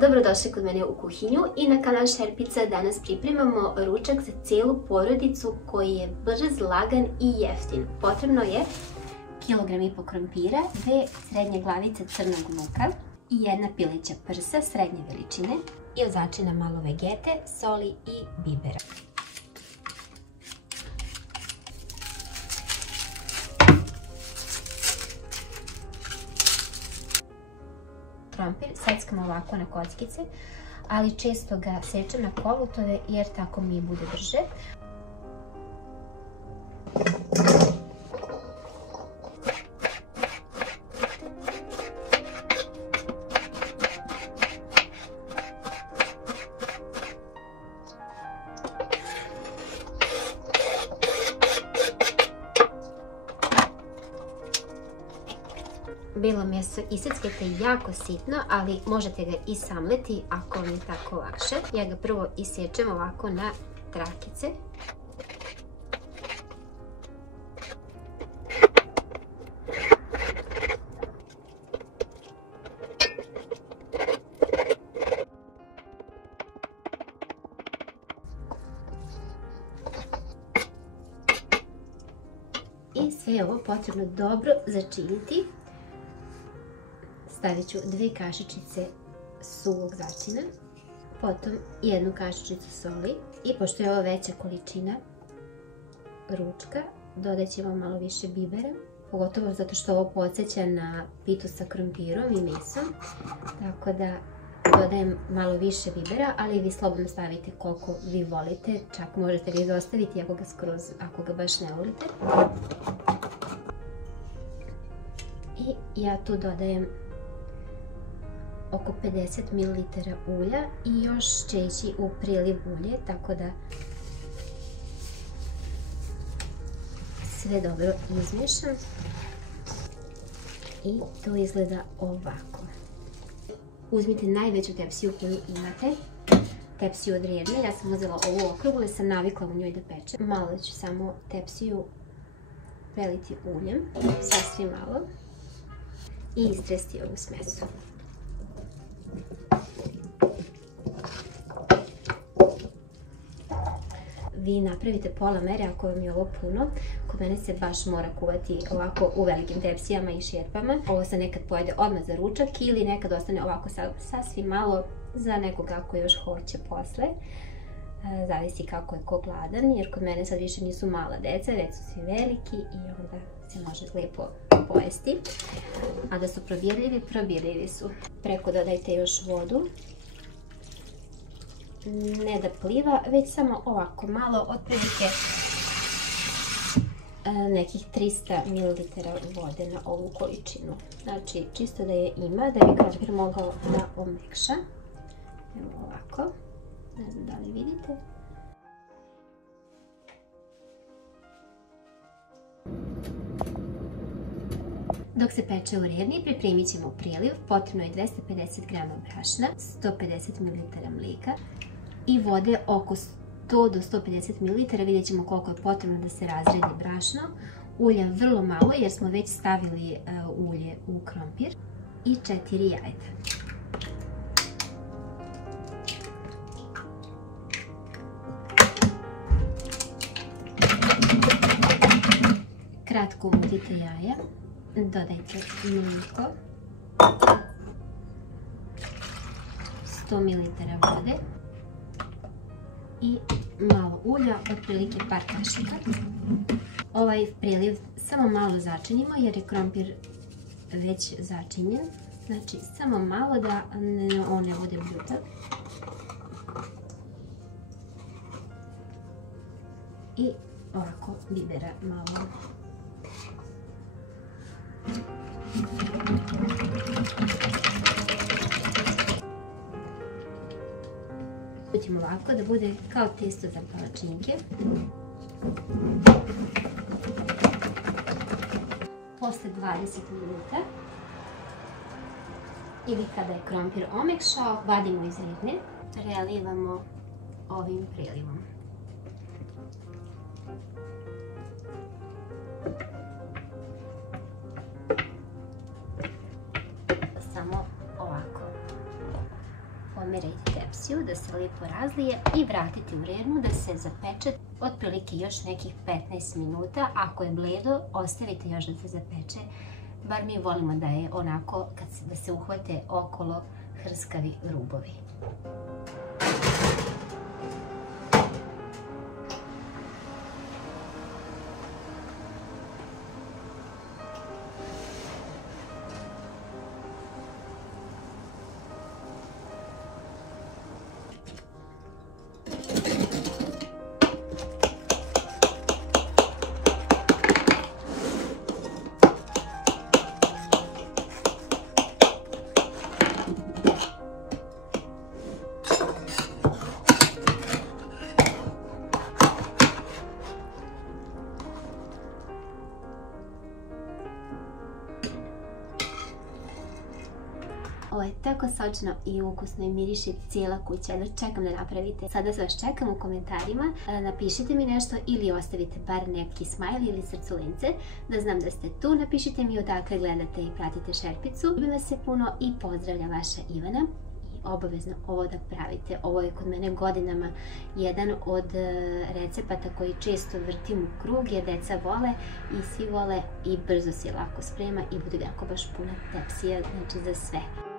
Dobrodošli kod mene u kuhinju i na kanal Šerpica. Danas pripremamo ručak za cijelu porodicu koji je brz, lagan i jeftin. Potrebno je 1,5 kg krompira, 2 srednje glavice crnog luka i 1 pilića prsa srednje veličine i od začina malo vegete, soli i bibera. Krompir seckamo ovako na kockice, ali često ga sečem na kolutove jer tako mi bude brže. Bilo meso iseckajte jako sitno, ali možete ga i samleti ako vam je tako lakše. Ja ga prvo isječem ovako na trakice. I sve ovo potrebno dobro začiniti. Stavit ću 2 kašičice suvog začina, potom 1 kašičicu soli i pošto je ovo veća količina ručka, dodat ćemo malo više bibera, pogotovo zato što ovo podsjeća na pitu sa krompirom i mesom, tako da dodajem malo više bibera, ali vi slobodno stavite koliko vi volite, čak možete ga izostaviti ako ga baš ne volite. I ja tu dodajem oko 50 ml ulja i još će ići u priliv ulje, tako da sve dobro izmiješam i to izgleda ovako. Uzmite najveću tepsiju koju imate, tepsiju od Rijedne, ja sam uzela ovu okruglu jer sam navikla u njoj da pečem. Malo ću samo tepsiju preliti uljem, sasvim malo, i istresti ovu smesu. Vi napravite pola mere ako vam je ovo puno. Kod mene se baš mora kuvati ovako u velikim tepsijama i šerpama. Ovo se nekad pojede odmah za ručak ili nekad ostane ovako sasvim malo za nekoga ako još hoće posle. Zavisi kako je ko gladan, jer kod mene sad više nisu mala deca, već su svi veliki i onda se može lijepo pojesti. A da su probirljivi, probirljivi su. Preko dodajte još vodu. Ne da pliva, već samo ovako malo, otprilike nekih 300 ml vode na ovu količinu. Znači, čisto da je ima, da bi krompir mogao da omekša. Evo ovako, ne znam da li vidite. Dok se peče u Rijedni, pripremit ćemo priliv. Potrebno je 250 g brašna, 150 ml mlijeka i vode oko 100 do 150 ml. Vidjet ćemo koliko je potrebno da se razredi brašno. Ulja vrlo malo jer smo već stavili ulje u krompir i 4 jajeta. Kratko umutite jaja, dodajte mlijeko, 100 ml vode i malo ulja, otprilike par kašika. Ovaj priliv samo malo začinimo jer je krompir već začinjen, znači samo malo da on ne bude bljutav. I ovako bibera malo. Ćemo ovako da bude kao testo za palačinke. Posle 20 minuta ili kada je krompir omekšao, vadimo iz ribne, prelivamo ovim prelivom. samo ovako. pomerajte tepsiju da se lijepo razlije i vratite u rednu da se zapeče otprilike još nekih 15 minuta. Ako je bledo, ostavite još da se zapeče. Bar mi volimo da je onako da se uhvate okolo hrskavi rubovi. Ovo je tako sočno i ukusno i miriše cijela kuća. Čekam da napravite. Sada vas čekam u komentarima. Napišite mi nešto ili ostavite bar neki smajli ili srculince da znam da ste tu. Napišite mi odakle gledate i pratite Šerpicu. Ljubim vas se puno i pozdravlja vaša Ivana. Obavezno ovo da pravite. Ovo je kod mene godinama jedan od recepata koji često vrtim u krug jer deca vole i svi vole i brzo se lako sprema i bude jako baš puna tepsija, znači za sve.